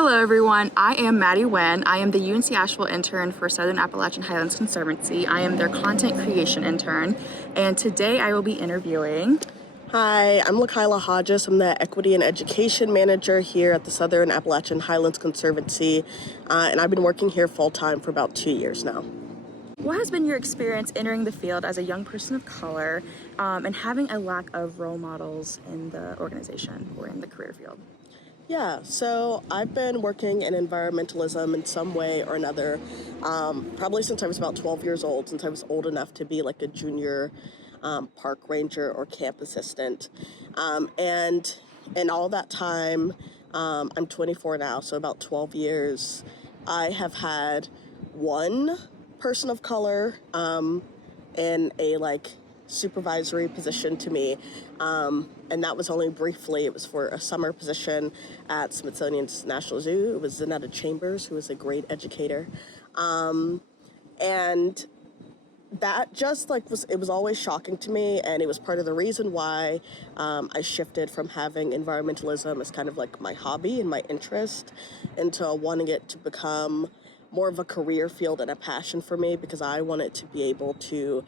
Hello everyone, I am Maddie Wen. I am the UNC Asheville intern for Southern Appalachian Highlands Conservancy. I am their content creation intern, and today I will be interviewing... Hi, I'm LaKyla Hodges. I'm the Equity and Education Manager here at the Southern Appalachian Highlands Conservancy, and I've been working here full-time for about 2 years now. What has been your experience entering the field as a young person of color and having a lack of role models in the organization or in the career field? Yeah, so I've been working in environmentalism in some way or another, probably since I was about 12 years old, since I was old enough to be like a junior park ranger or camp assistant. And in all that time, I'm 24 now, so about 12 years, I have had one person of color in a supervisory position to me, and that was only briefly. It was for a summer position at Smithsonian's National Zoo. It was Zanetta Chambers, who was a great educator, and that just it was always shocking to me, and it was part of the reason why I shifted from having environmentalism as kind of like my hobby and my interest into wanting it to become more of a career field and a passion for me, because I wanted to be able to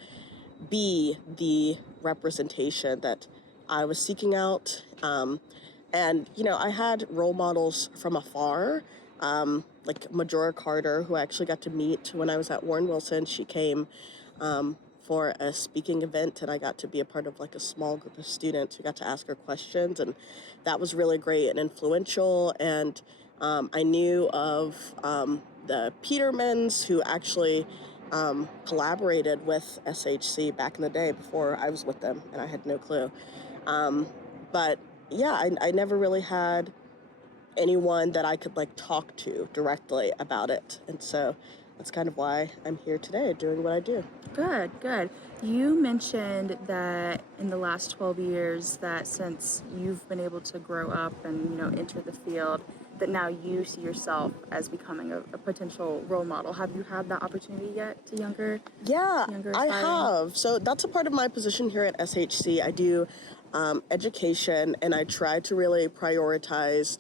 be the representation that I was seeking out. And, I had role models from afar, like Majora Carter, who I actually got to meet when I was at Warren Wilson. She came for a speaking event, and I got to be a part of a small group of students who got to ask her questions, and that was really great and influential. And I knew of the Petermans, who actually collaborated with SAHC back in the day before I was with them, and I had no clue. But yeah, I never really had anyone that I could talk to directly about it, and so that's kind of why I'm here today doing what I do. Good, good. You mentioned that in the last 12 years that since you've been able to grow up and enter the field, that now you see yourself as becoming a potential role model. Have you had that opportunity yet to younger I have. So that's a part of my position here at SHC. I do education, and I try to really prioritize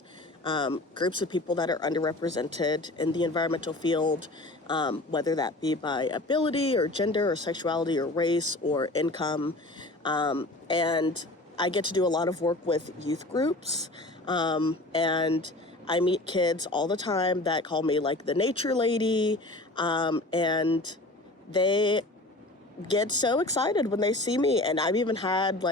groups of people that are underrepresented in the environmental field, whether that be by ability or gender or sexuality or race or income. And I get to do a lot of work with youth groups, and I meet kids all the time that call me the nature lady, and they get so excited when they see me. And I've even had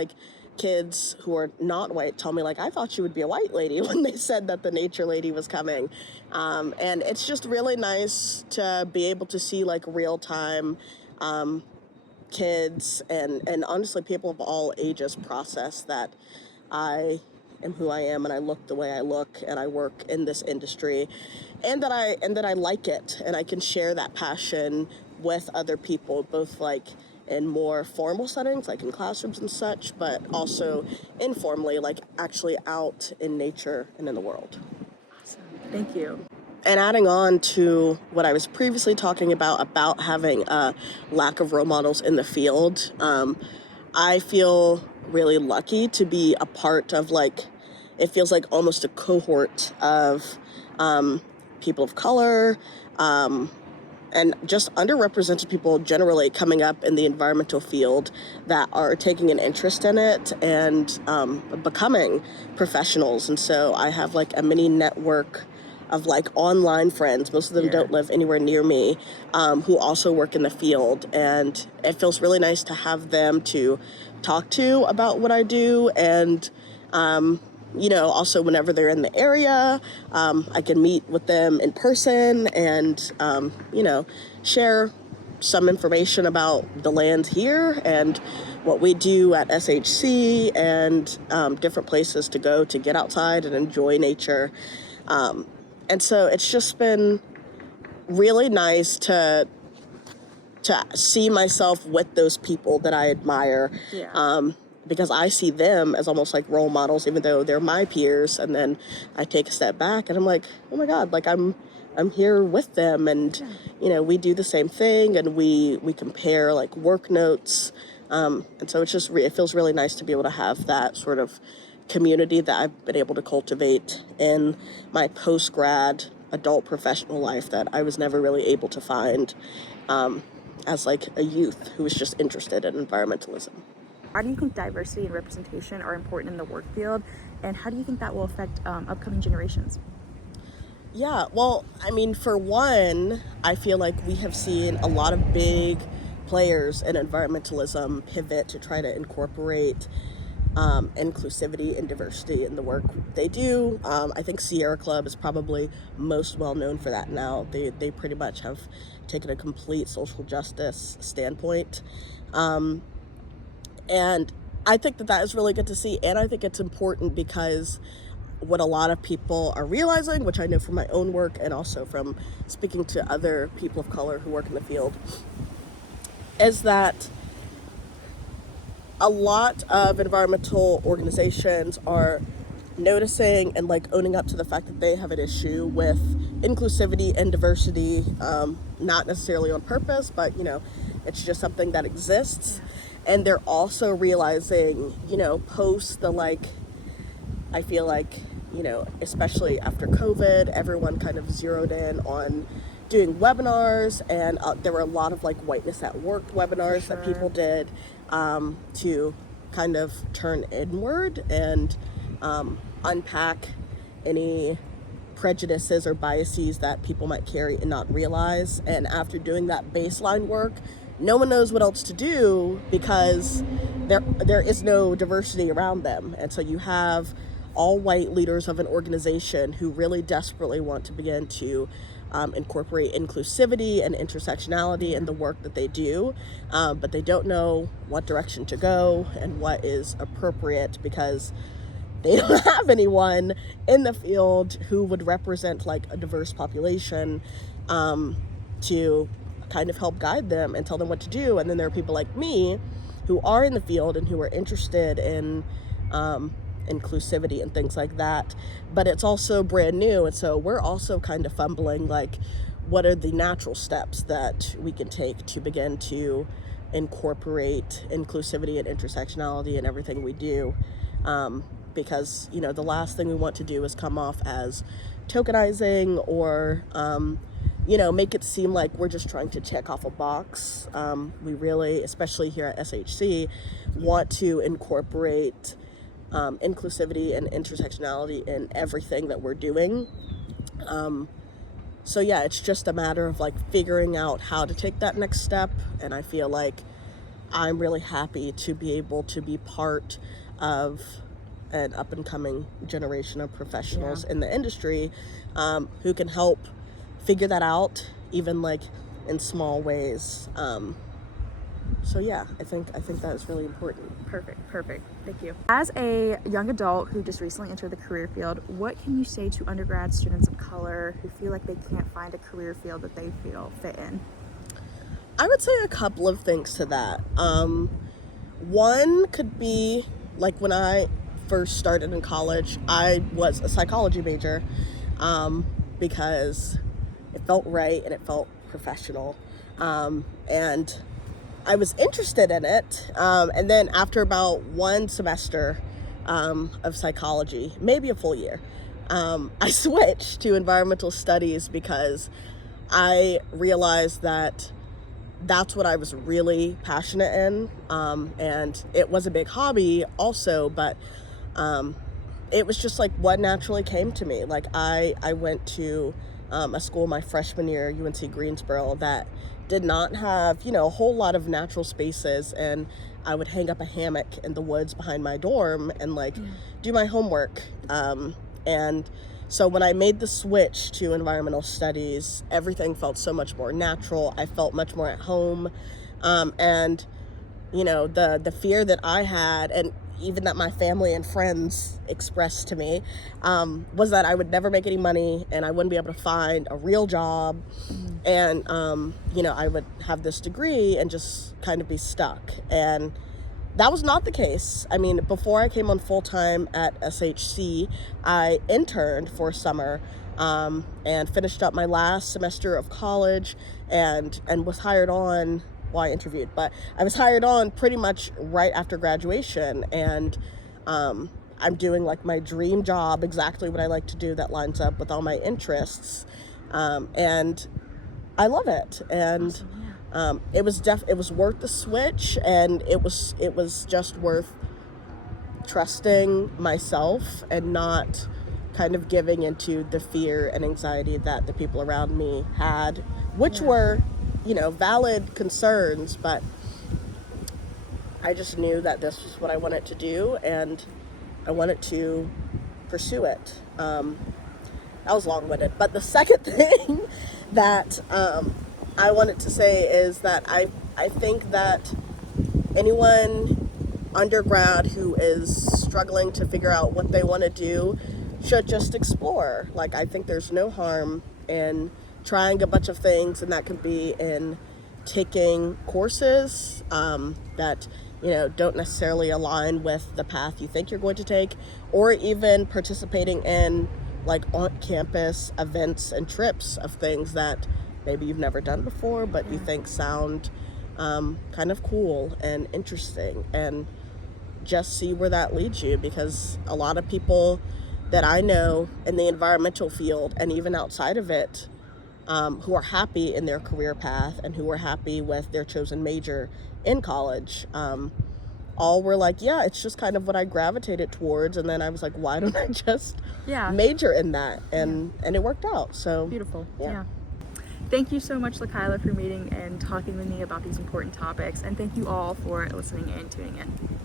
kids who are not white tell me I thought you would be a white lady when they said that the nature lady was coming. And it's just really nice to be able to see real time kids and honestly people of all ages process that I am who I am, and I look the way I look, and I work in this industry, and that I like it, and I can share that passion with other people, both in more formal settings, in classrooms and such, but also informally, actually out in nature and in the world. Awesome. Thank you. And adding on to what I was previously talking about having a lack of role models in the field, I feel really lucky to be a part of it feels like almost a cohort of people of color, and just underrepresented people generally coming up in the environmental field that are taking an interest in it and becoming professionals. And so I have a mini network of online friends. Most of them don't live anywhere near me, who also work in the field, and it feels really nice to have them to talk to about what I do. And also whenever they're in the area, I can meet with them in person and share some information about the land here and what we do at SHC, and different places to go to get outside and enjoy nature. And so it's just been really nice to see myself with those people that I admire, because I see them as almost role models, even though they're my peers. And then I take a step back and I'm like, oh my God, I'm here with them, and we do the same thing, and we compare work notes, and so it's just it feels really nice to be able to have that sort of community that I've been able to cultivate in my post-grad adult professional life that I was never really able to find as like a youth who was just interested in environmentalism. Why do you think diversity and representation are important in the work field, and how do you think that will affect upcoming generations? Yeah, well, I mean, for one, I feel like we have seen a lot of big players in environmentalism pivot to try to incorporate inclusivity and diversity in the work they do. I think Sierra Club is probably most well known for that now. They pretty much have taken a complete social justice standpoint. And I think that is really good to see. And I think it's important because what a lot of people are realizing, which I know from my own work and also from speaking to other people of color who work in the field, is that a lot of environmental organizations are noticing and like owning up to the fact that they have an issue with inclusivity and diversity, not necessarily on purpose, but it's just something that exists. And they're also realizing, post the I feel like, especially after COVID, everyone kind of zeroed in on doing webinars, and there were a lot of whiteness at work webinars that people did to kind of turn inward and unpack any prejudices or biases that people might carry and not realize. And after doing that baseline work, no one knows what else to do because there is no diversity around them. And so you have all white leaders of an organization who really desperately want to begin to incorporate inclusivity and intersectionality in the work that they do, but they don't know what direction to go and what is appropriate because they don't have anyone in the field who would represent a diverse population to kind of help guide them and tell them what to do. And then there are people like me who are in the field and who are interested in inclusivity and things like that, but it's also brand new, and so we're also kind of fumbling what are the natural steps that we can take to begin to incorporate inclusivity and intersectionality in everything we do, because the last thing we want to do is come off as tokenizing or make it seem like we're just trying to check off a box. We really, especially here at SAHC, want to incorporate inclusivity and intersectionality in everything that we're doing. So yeah, it's just a matter of figuring out how to take that next step. And I feel like I'm really happy to be able to be part of an up and coming generation of professionals in the industry who can help figure that out, even in small ways. So yeah, I think that is really important. Perfect. Thank you. As a young adult who just recently entered the career field, what can you say to undergrad students of color who feel like they can't find a career field that they feel fit in? I would say a couple of things to that. One could be when I first started in college, I was a psychology major because it felt right and it felt professional. And I was interested in it, and then after about one semester of psychology, maybe a full year, I switched to environmental studies because I realized that that's what I was really passionate in, and it was a big hobby also, but it was just what naturally came to me. I went to a school my freshman year, UNC Greensboro, that did not have, a whole lot of natural spaces, and I would hang up a hammock in the woods behind my dorm and do my homework. And so when I made the switch to environmental studies, everything felt so much more natural. I felt much more at home. And the fear that I had, and even that my family and friends expressed to me, was that I would never make any money and I wouldn't be able to find a real job. And, I would have this degree and just kind of be stuck. And that was not the case. I mean, before I came on full-time at SHC, I interned for a summer and finished up my last semester of college and was hired on. Well, I interviewed, but I was hired on pretty much right after graduation. And I'm doing like my dream job, exactly what I like to do, that lines up with all my interests, and I love it. And Awesome, it was worth the switch, and it was just worth trusting myself and not kind of giving into the fear and anxiety that the people around me had, which were, valid concerns, but I just knew that this was what I wanted to do, and I wanted to pursue it. That was long-winded, but the second thing that I wanted to say is that I think that anyone undergrad who is struggling to figure out what they want to do should just explore. Like, I think there's no harm in trying a bunch of things, and that can be in taking courses that don't necessarily align with the path you think you're going to take, or even participating in like on-campus events and trips of things that maybe you've never done before, but you think sound kind of cool and interesting, and just see where that leads you. Because a lot of people that I know in the environmental field and even outside of it, who are happy in their career path and who are happy with their chosen major in college, all were like, yeah, it's just kind of what I gravitated towards. And then I was like, why don't I just major in that? And it worked out. So beautiful. Yeah. Thank you so much, LaKyla, for meeting and talking with me about these important topics, and thank you all for listening and tuning in.